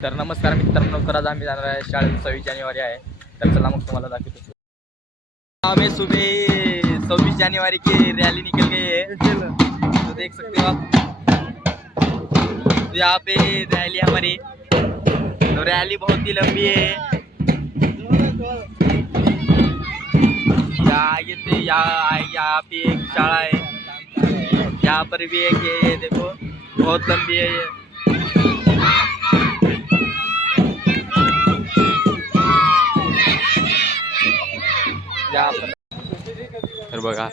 तर नमस्कार मित्रांनो, तर आज आम्ही जाणार आहे शाळेत 26 जानेवारी आहे. तर चला मग तुम्हाला दाखवतो. हमें सुबह 26 जनवरी की रैली निकल गई है, तो देख सकते हो आप. तो यहाँ पे रैली हमारी, तो रैली बहुत ही लंबी है. आगे से यहाँ पे एक शाला है, यहाँ पर भी एक ये देखो बहुत लंबी है ये. यहाँ पर तर बघा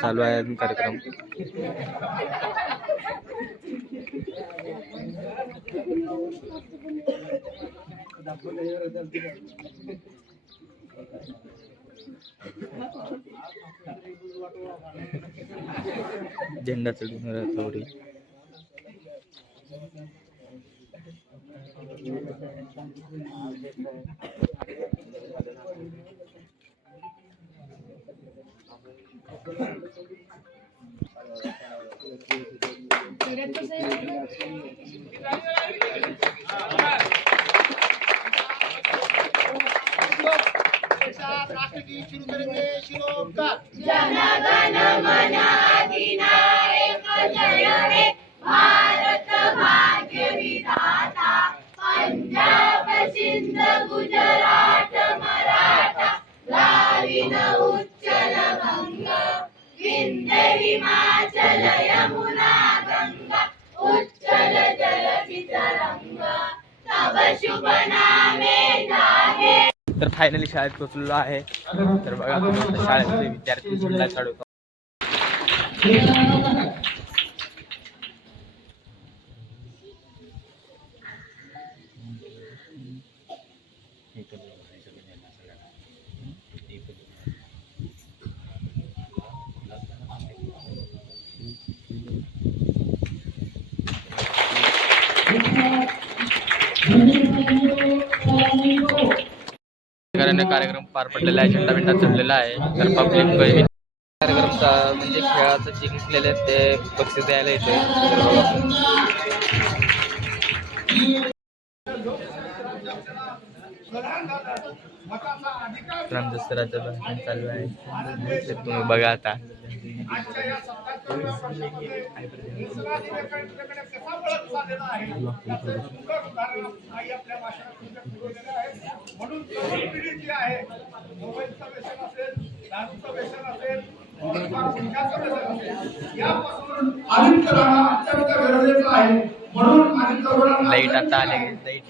चालू आहे अजून कार्यक्रम. झेंडा चढून राहतो. शुरू करेंगे. जनगण मन अधिनायक जय हे भारत भाग्य विधाता. पंजाब सिंध गुजरात मराठा द्राविड उच्चल गंग विंध्य हिमाचल यमुना गंगा उच्चल जलधि तरंग तव शुभ नामे जाहे. तर फायनली शाळेत पोहोचलेलो आहे. तर बघा तुम्ही शाळेतले विद्यार्थी झेंडा चढवतो. कार्यक्रम पार पडलेला आहे, झेंडा बिंडा चढलेला आहे. तर पब्लिक कार्यक्रम म्हणजे खेळाचं जिंकलेले ते बक्षीस द्यायला येते. दसऱ्याचं भाषण चालू आहे, तुम्ही बघा आता. लाईट आता आले, लाईट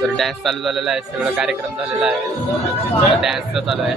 तर डॅन्स चालू झालेला आहे. सगळं कार्यक्रम झालेला आहे, डॅन्स चालू आहे.